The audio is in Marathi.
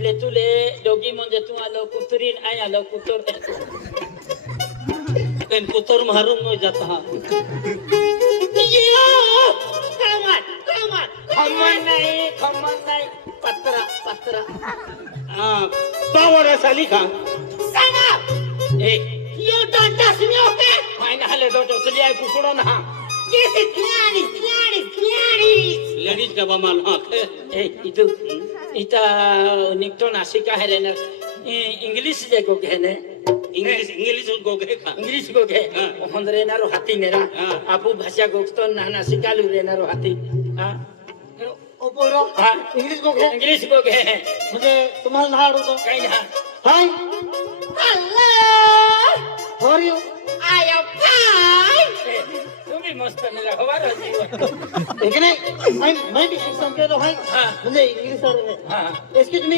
इतले तुले दोघी म्हणजे तू आलो कुतरीन आय आलो कुतर पण कुतर मारून न जाता हा खमन नाही पत्रा पत्रा हा पावर साली का ए you don't touch me okay fine हाले तो चली आय कुकडो ना this is लेडीज डबा माल हा ए इतु इता निकटो नासिका है ना इंग्लिश जे को कहने इंग्लिश गो गे का इंग्लिश को कहे होंदरे नारो हाथी नेरा आपू भाषा गोस्तो ना सिकालू रे नारो हाथी हां ओपोरो हां इंग्लिश को कहे इंग्लिश को कहे म्हणजे तुम्हाला नाड होतो काही ना hi hello how are you I am fine तुम्ही मस्त निघा खबर होती एक नाही मैं भी समझे तो हाय म्हणजे इंग्लिश और हां एक्सक्यूज मी